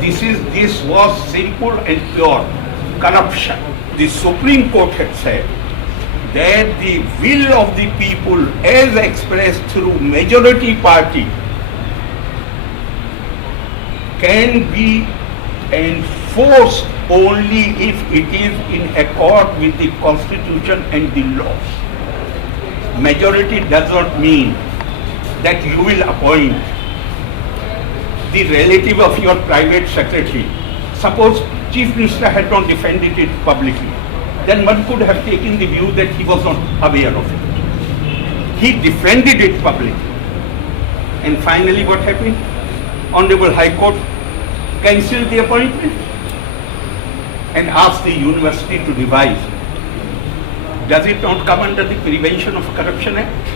This was simple and pure corruption. The Supreme Court had said that the will of the people as expressed through majority party can be enforced only if it is in accord with the constitution and the laws. Majority does not mean that you will appoint the relative of your private secretary. Suppose Chief Minister had not defended it publicly, then one could have taken the view that he was not aware of it. He defended it publicly. And finally what happened? Honorable High Court cancelled the appointment and asked the university to revise. Does it not come under the Prevention of Corruption Act?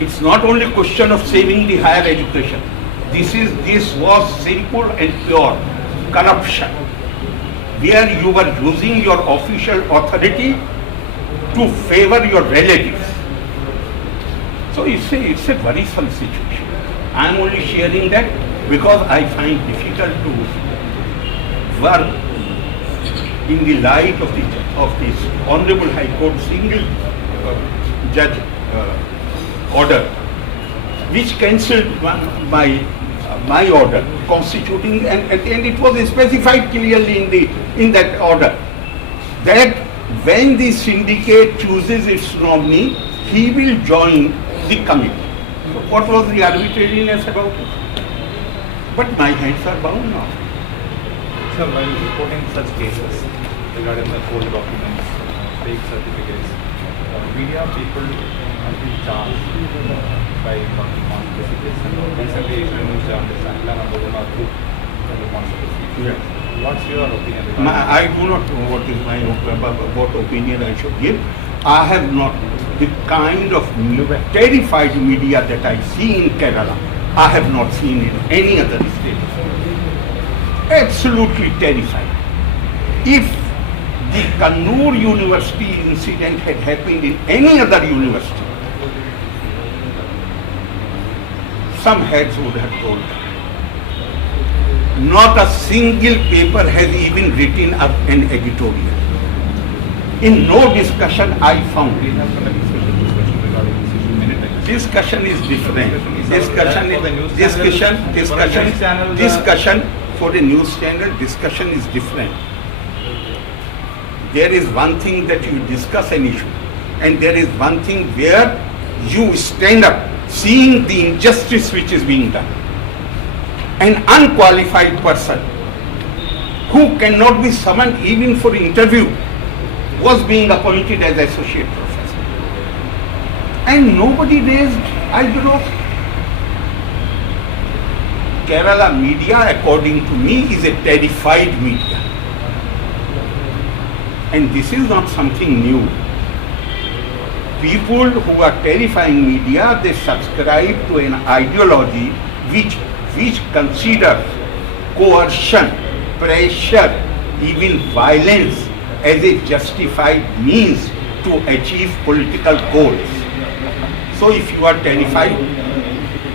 It's not only a question of saving the higher education. This was simple and pure corruption, where you were using your official authority to favor your relatives. So it's a worrisome situation. I am only sharing that because I find difficult to work in the light of this Honorable High Court single judge order, which cancelled my order constituting, and it was specified clearly in that order that when the syndicate chooses its nominee, he will join the committee. So what was the arbitrariness about it? But my hands are bound now. Sir, while reporting such cases regarding the court documents, fake certificates, media people have been charged by working on this case. And recently, if you news journalist and the conspiracy. Yeah. What's your opinion? I do not know what is my what opinion I should give. I have not the kind of terrified media that I see in Kerala. I have not seen in any other state. Absolutely terrified. If the Kannur University incident had happened in any other university, some heads would have told. Not a single paper has even written up an editorial. In no discussion I found. Discussion is different. Discussion for a news channel, discussion is different. There is one thing that you discuss an issue, and there is one thing where you stand up seeing the injustice which is being done. An unqualified person who cannot be summoned even for interview was being appointed as associate professor. And nobody raised, I don't know. Kerala media, according to me, is a terrified media. And this is not something new. People who are terrifying media, they subscribe to an ideology which considers coercion, pressure, even violence as a justified means to achieve political goals. So if you are terrified,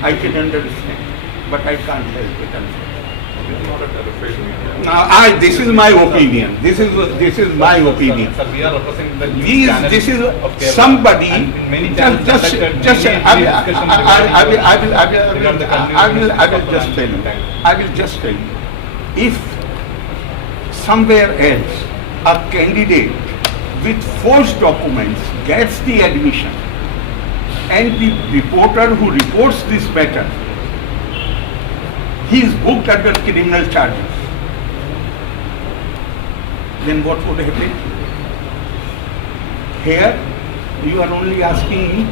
I can understand, but I can't help it. Now, this is my opinion. This is my opinion. Sir, we are representing the news channels. This is of Kerala. somebody. And in many I will just tell you. If somewhere else a candidate with forged documents gets the admission, and the reporter who reports this matter, he is booked under criminal charges, then what would happen? Here, you are only asking me.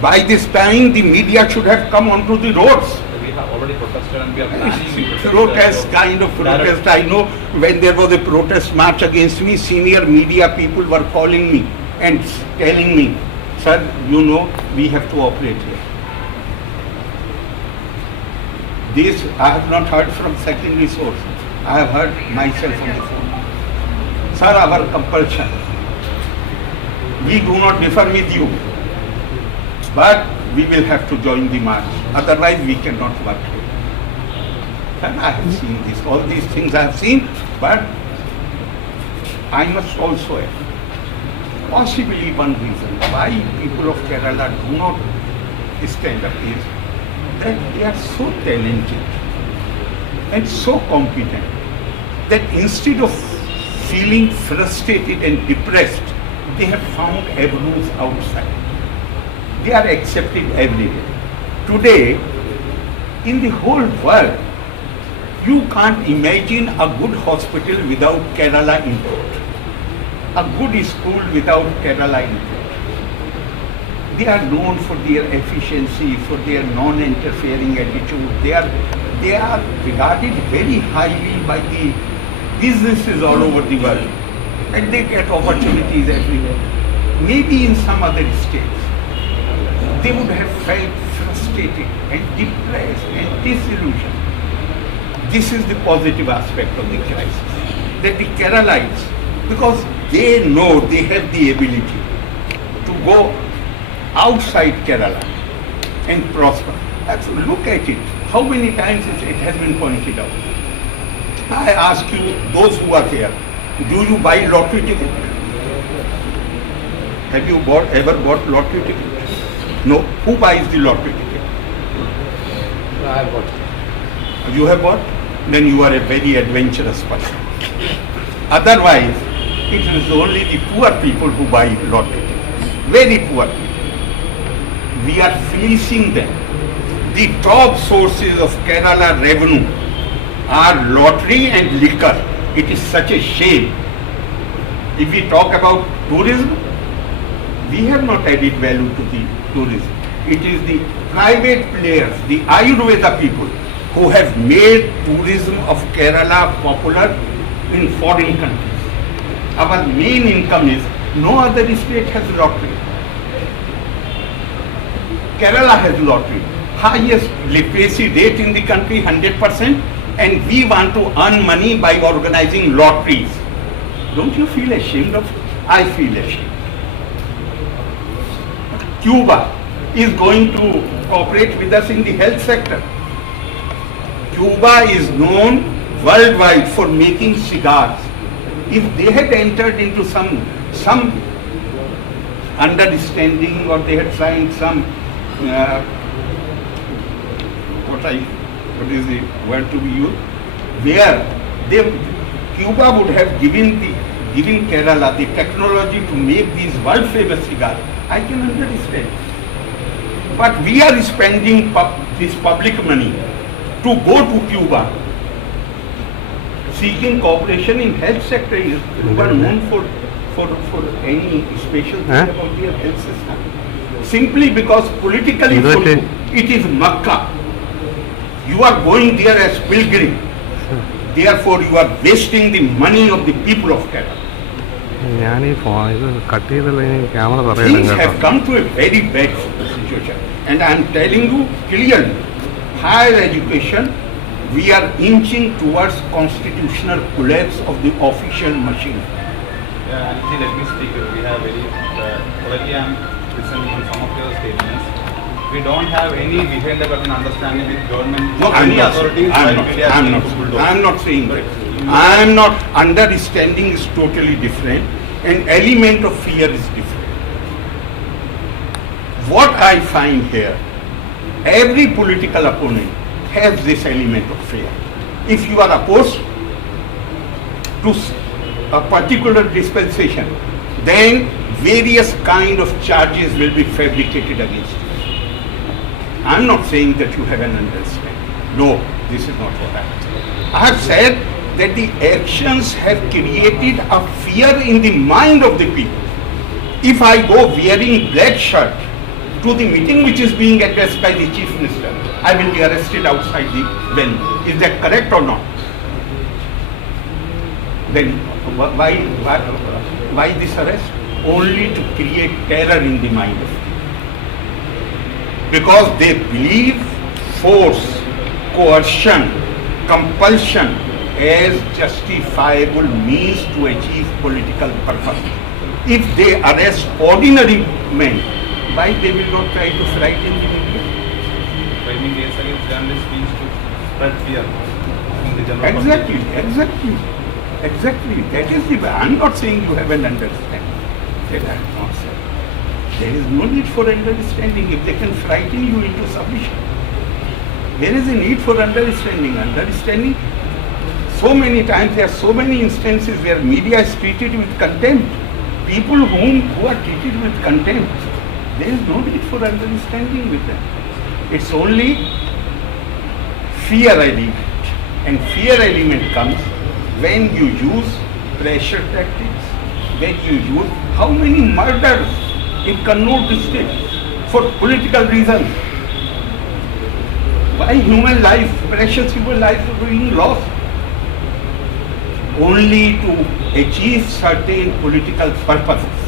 By this time, the media should have come onto the roads. We have already protested and we are planning Protest, kind of protest. I know when there was a protest march against me, senior media people were calling me and telling me, sir, you know, we have to operate here. This I have not heard from secondary source. I have heard myself on the phone. Sir, our compulsion. We do not differ with you, but we will have to join the march. Otherwise, we cannot work here. And I have seen this, all these things I have seen, but I must also add, possibly one reason why people of Kerala do not stand up is that they are so talented and so competent that instead of feeling frustrated and depressed, they have found avenues outside. They are accepted everywhere. Today, in the whole world, you can't imagine a good hospital without Kerala input, a good school without Kerala input. They are known for their efficiency, for their non-interfering attitude. They are regarded very highly by the businesses all over the world, and they get opportunities everywhere. Maybe in some other states, they would have felt frustrated and depressed and disillusioned. This is the positive aspect of the crisis, that the Keralites, because they know they have the ability to go outside Kerala and prosper. So look at it. How many times it has been pointed out. I ask you, those who are here, do you buy lottery ticket? Have you ever bought lottery ticket? No. Who buys the lottery ticket? I have bought. You have bought? Then you are a very adventurous person. Otherwise, it is only the poor people who buy lottery tickets. Very poor people. We are fleecing them. The top sources of Kerala revenue are lottery and liquor. It is such a shame. If we talk about tourism, we have not added value to the tourism. It is the private players, the Ayurveda people, who have made tourism of Kerala popular in foreign countries. Our main income is, no other state has lottery. Kerala has lottery. Highest literacy rate in the country, 100%, and we want to earn money by organizing lotteries. Don't you feel ashamed of it? I feel ashamed. Cuba is going to cooperate with us in the health sector. Cuba is known worldwide for making cigars. If they had entered into some understanding, or they had signed some what is the word to be used, where Cuba would have given Kerala the technology to make these world famous cigars, I can understand. But we are spending this public money to go to Cuba, seeking cooperation in health sector. Is Cuba known for any special thing about their health system? Simply because politically it is Makkah. You are going there as pilgrim. Therefore you are wasting the money of the people of Kerala. Things have come to a very bad situation. And I am telling you clearly, higher education, we are inching towards constitutional collapse of the official machine. Yeah, and let me speak. We have very, already I am listening to some of your statements. We don't have any behind the curtain understanding with government. No, I'm not saying that. I am not. Understanding is totally different. An element of fear is different. What I find here, every political opponent has this element of fear. If you are opposed to a particular dispensation, then various kind of charges will be fabricated against you. I am not saying that you have an understanding. No, this is not what I have said. I have said that the actions have created a fear in the mind of the people. If I go wearing black shirt to the meeting which is being addressed by the Chief Minister, I will be arrested outside the venue. Is that correct or not? Then why this arrest? Only to create terror in the mind of people. Because they believe force, coercion, compulsion as justifiable means to achieve political purpose. If they arrest ordinary men, why they will not try to frighten the media? Frightening days against journalists means to spread fear. the general Exactly. That is the way. I'm not saying you have an understanding. That I have not said. There is no need for understanding if they can frighten you into submission. There is a need for understanding. Understanding. So many times there are so many instances where media is treated with contempt. People who are treated with contempt. There is no need for understanding with them. It's only fear element. And fear element comes when you use pressure tactics, when you use how many murders in Kannur district for political reasons. Why human life, precious human life are being lost? Only to achieve certain political purposes.